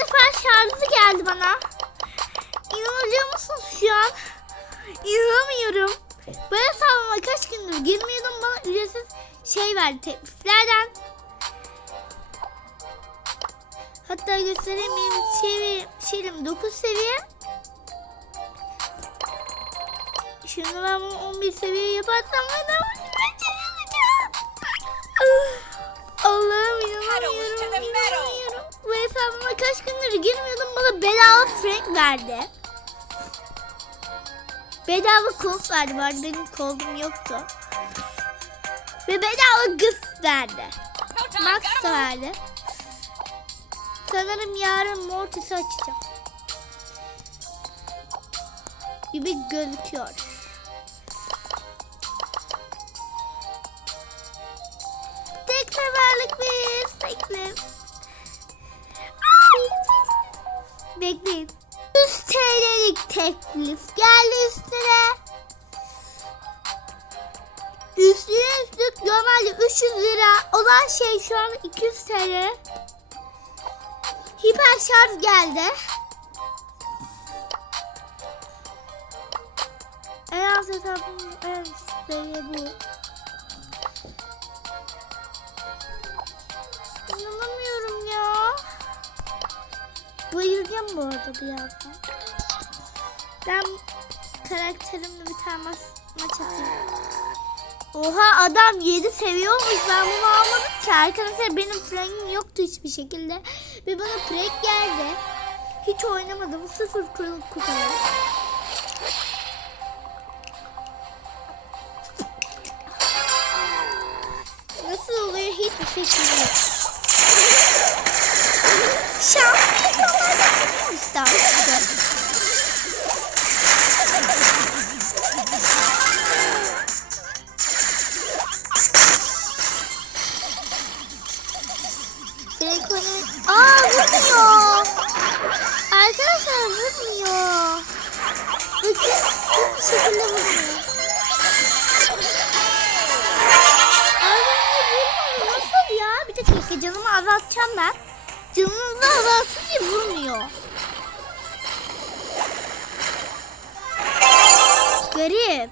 sefer şarjı geldi bana. İnanabiliyor musunuz şu an? İnanamıyorum. Bu hesabıma kaç gündür girmiyordum bana ücretsiz şey verdi tekliflerden. Hatta göstereyim benim seviye, şeyim 9 seviye. Şimdi ben bunu 11 seviye yaparsam ben Allah'ım inanamıyorum, inanamıyorum. Bu hesabıma kaç gündür girmiyordum bana bedava frank verdi. Bedava kolt verdi. Arada benim kolum yoktu. Ve bedava gıs verdi. Max da verdi. Sanırım yarın Mortis'i açacağım. Gibi gözüküyor. Normalde 300 lira olan şey şu an 200 TL. Hiper şarj geldi. En az en seviye bu. İnanamıyorum ya. Bayılacağım bu arada birazdan. Ben karakterimle bir tane maç atayım. Oha adam 7 seviye olmuş. Ben bunu almadım ki. Arkadaşlar benim frank'im yoktu hiçbir şekilde. Ve bana frank geldi. Hiç oynamadım. Sıfır kuruluk kupalı. Nasıl oluyor hiçbir fikrim yok. Şanslı daha işte. Vurmuyor. Arkadaşlar vurmuyor. Bakın hiçbir şekilde vurmuyor. Nasıl ya? Bir dakika canımı azaltacağım ben. Canınızı azaltsın diye vurmuyor. Garip.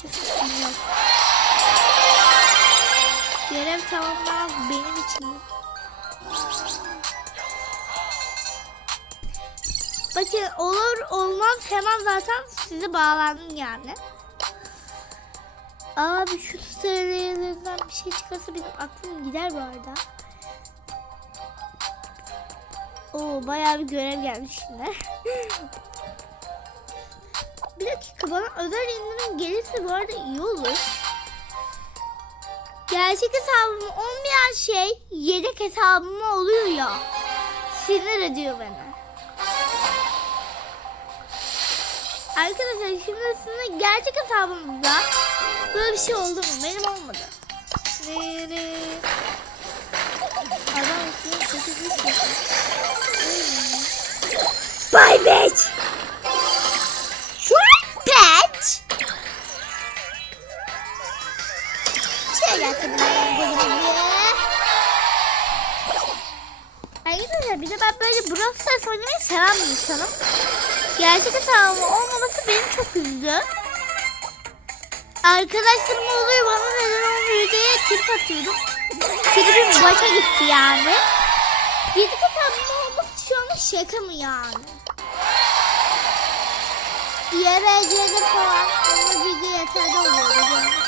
Şey oldu hiç fikrim. Görev tamamlamak benim için. Bakın olur olmaz hemen zaten sizi bağlandım yani. Abi şu sırlarından bir şey çıkarsa benim aklım gider bu arada. Oo bayağı bir görev gelmiş şimdi. dakika bana özel indirim gelirse bu arada iyi olur. Gerçek hesabıma olmayan şey yedek hesabıma oluyor ya. Sinir ediyor beni. Arkadaşlar şimdi sizin gerçek hesabınızda böyle bir şey oldu mu? Benim olmadı. Adam üstüne 8 Bye bitch! Arkadaşlar bir de ben böyle Brawl Stars oynamayı seven bir insanım. Gerçek hesabım olmaması beni çok üzdü. Arkadaşlarım oluyor bana neden olmuyor diye trip atıyordum. Tripim başa gitti yani. Gerçek hesabım olması şu an şaka mı yani? YBC'de falan ama bilgi yeterli oluyordu görmüştüm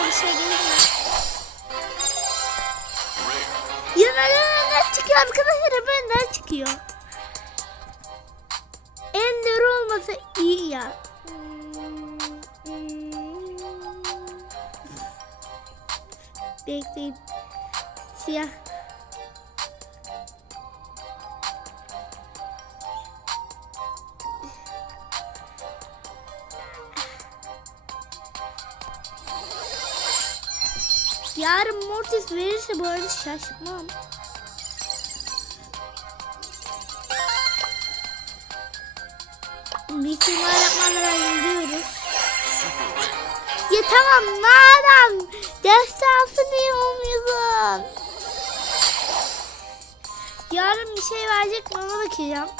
kendime bir şey değil mi? Yanlarından çıkıyor arkadaşlar hemen çıkıyor. Ender olmasa iyi ya. Bekleyin. Siyah. Yarın Mortis verirse bu arada şaşmam. Bir ihtimal yapmadan gidiyoruz. Ya tamam madem destansı niye olmuyorsun? Yarın bir şey verecek mi ona bakacağım.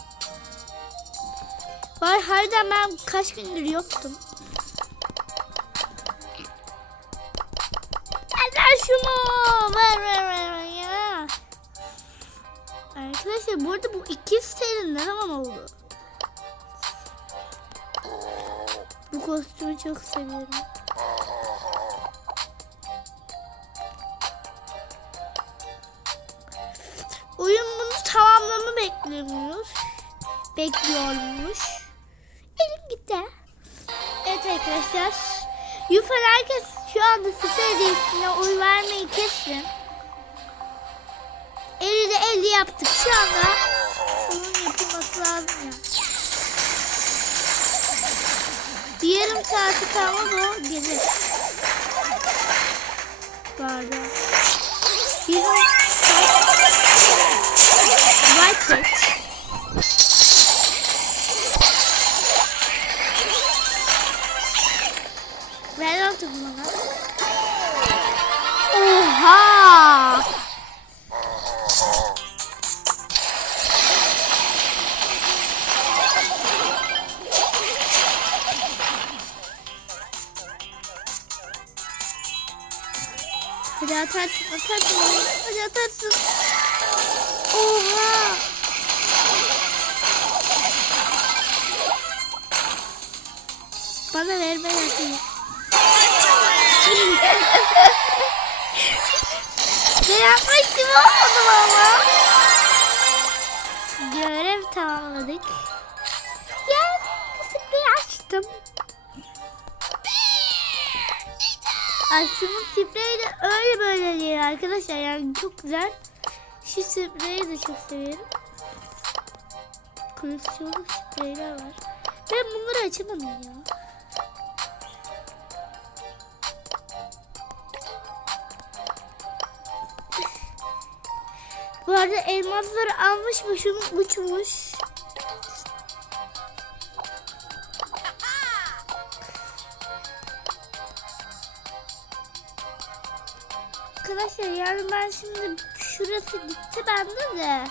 Var harbiden ben kaç gündür yoktum. Ver şunu. Ver ver ver ya. Arkadaşlar bu arada bu iki seri ne zaman oldu? Bu kostümü çok seviyorum. Oyun bunu tamamlamamı beklemiyor. Bekliyormuş. Elim gitti. Evet arkadaşlar. Yufa herkes şu anda süper hediyesine oy vermeyi kesin. 50'de 50 yaptık. Şu anda bunun yapılması lazım ya. Bir yarım saati kalmaz o gelir. Bu arada. Hadi atarsın, atarsın. Hadi atarsın. Oha! Bana ver ben atayım. ne yapmak gibi olmadım ama. Görev tamamladık. Gel kısıklayı açtım. Açtığımız sprey de öyle böyle değil arkadaşlar yani çok güzel. Şu spreyi de çok severim. Koleksiyonluk spreyler var. Ben bunları açamadım ya. Bu arada elmasları almış başım uçmuş. Yani ben şimdi şurası gitti bende de.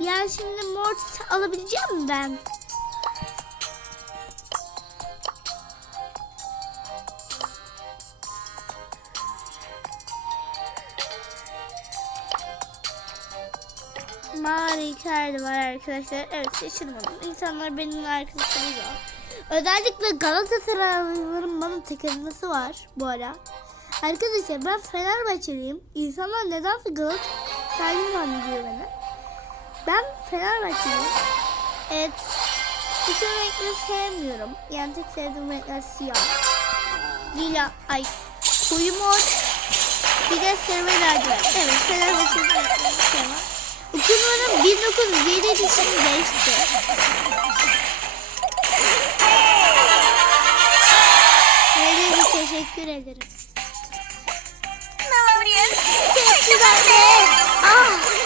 Yani şimdi mortis alabileceğim mi ben? Mavi hikayeli var arkadaşlar. Evet şaşırmadım. İnsanlar benim arkadaşlarıyla. Özellikle Galatasaraylıların bana tekelmesi var bu ara. Arkadaşlar ben Fenerbahçeliyim. İnsanlar nedense Galatasaraylı zannediyor beni. Ben Fenerbahçeliyim. Evet. Bütün renkleri sevmiyorum. Yani tek sevdiğim renkler siyah. Lila, ay koyu mor. Bir de sarı ve lacivert. Evet Fenerbahçe'nin renklerini sevmem. Okunuların 1907 edisini değişti. Öyle bir teşekkür ederim. Çok güzel.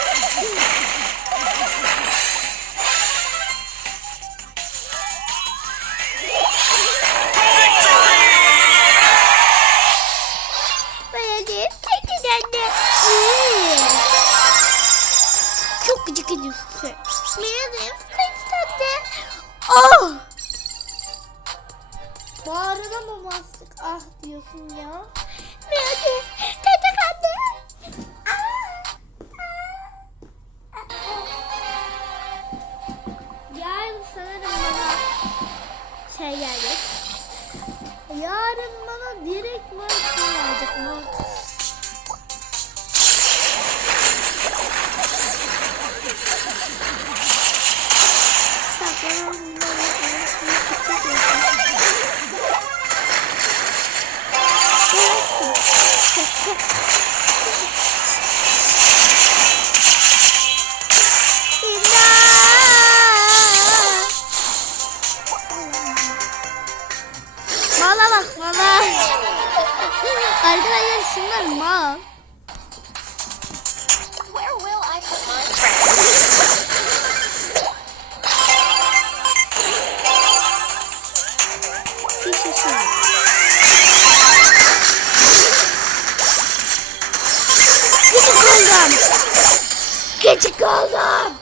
Oldum.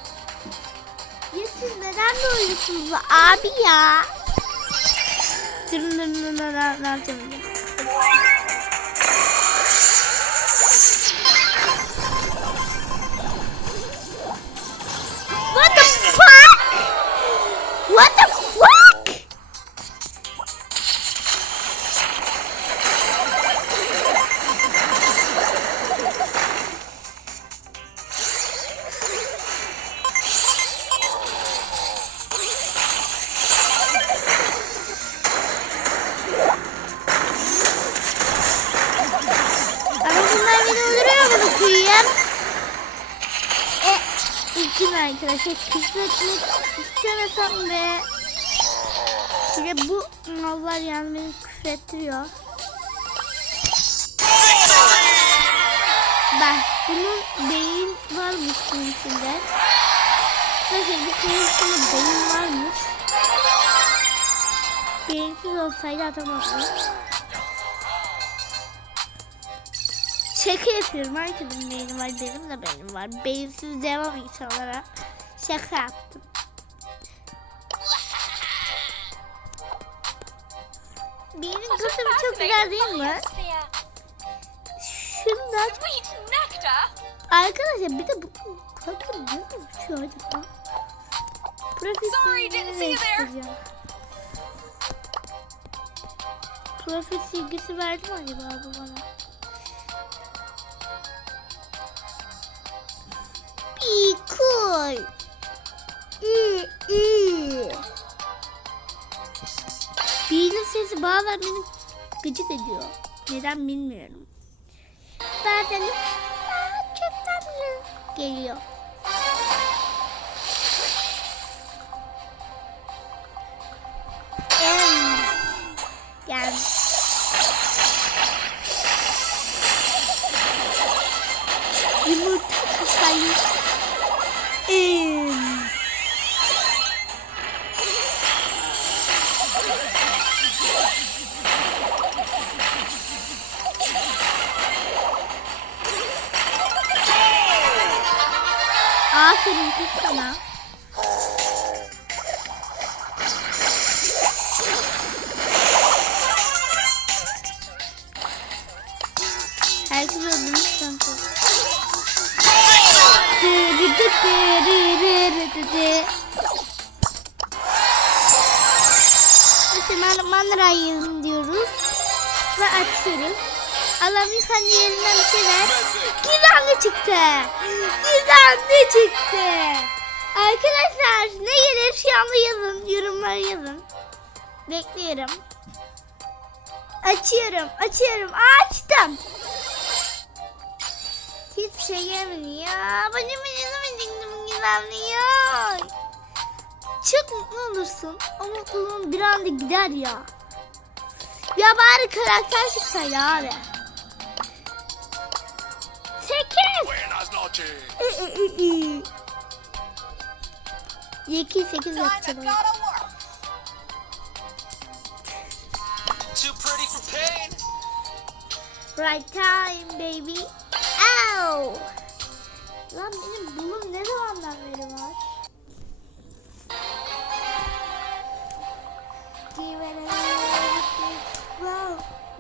Ya siz neden böylesiniz abi ya? What the fuck? Mallar yani beni küfrettiriyor. Bak bunun beyin varmış bunun içinde. Arkadaşlar bu köyün içinde beyin varmış. Beyinsiz olsaydı atamazdım. Şaka yapıyorum. Herkesin beyni var. Benim de beynim var. Beyinsiz devam insanlara. Şaka yaptım. A kızım çok güzel değil mi? nectar. arkadaşlar bir de bu bakın ne uçuyor acaba? There. değiştireceğim. Profil silgisi verdi mi acaba bu bana? Be cool. İyi, iyi. Birinin sesi bazen beni gıcık ediyor. Neden bilmiyorum. Bazen de "Aa, çok tatlı geliyor. Açıyoruz. Allah'ım lütfen yerinden bir şey ver. Gizemli çıktı. Gizemli çıktı. Arkadaşlar ne gelir şu anda yazın. Yorumlara yazın. Bekliyorum. Açıyorum, açıyorum. Açtım. Hiçbir şey gelmedi ya. Bana bana gizemli ya. Çok mutlu olursun. O mutluluğun bir anda gider ya. Ya bari karakter çıksaydı abi. Sekiz. Yeki sekiz yapacağım. Right time baby. Ow. Lan benim bunun ne zamandan beri var? Wow.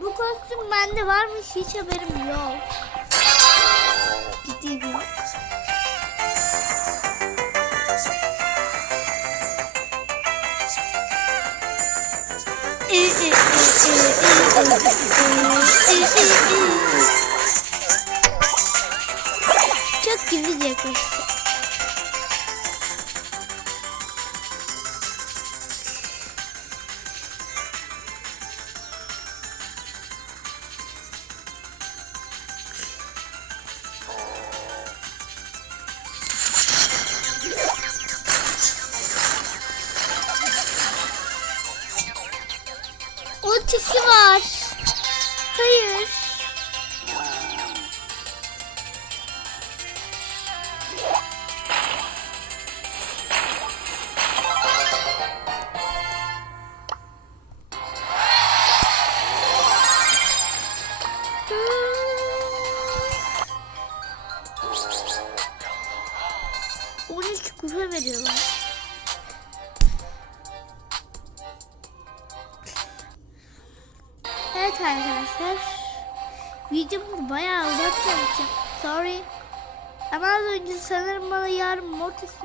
Bu kostüm bende varmış hiç haberim yok. Yok. Çok gizlice koştu.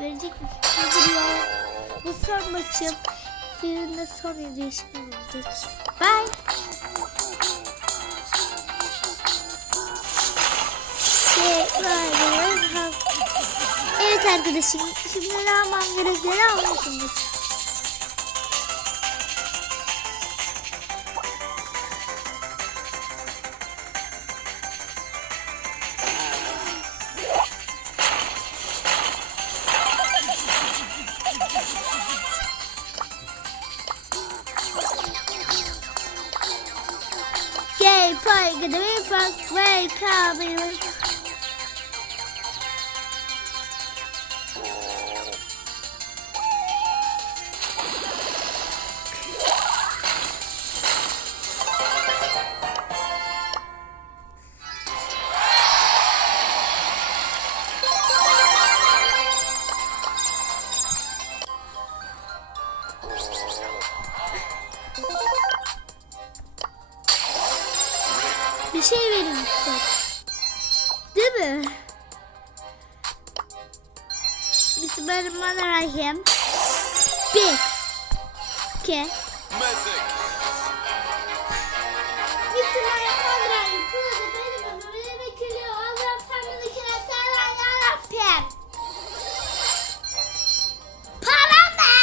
Ne duruyor? Bu son maçım. Da son izleyişim olacak. Bye. Evet arkadaşım. Şimdi ne yapmam gerektiğini. Gay play, play, get the refrog, wake up. Mi? Bismillahirrahmanirrahim. Bir. İki. Bismillahirrahmanirrahim. Burada benim ömrümü bekliyor. Allah'ım sen beni kireçlerden yarabbim. Param ne?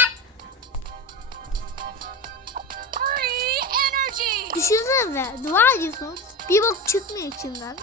Hurry, energy! Düşünsene dua ediyorsunuz. Bir bok çıkmıyor içinden.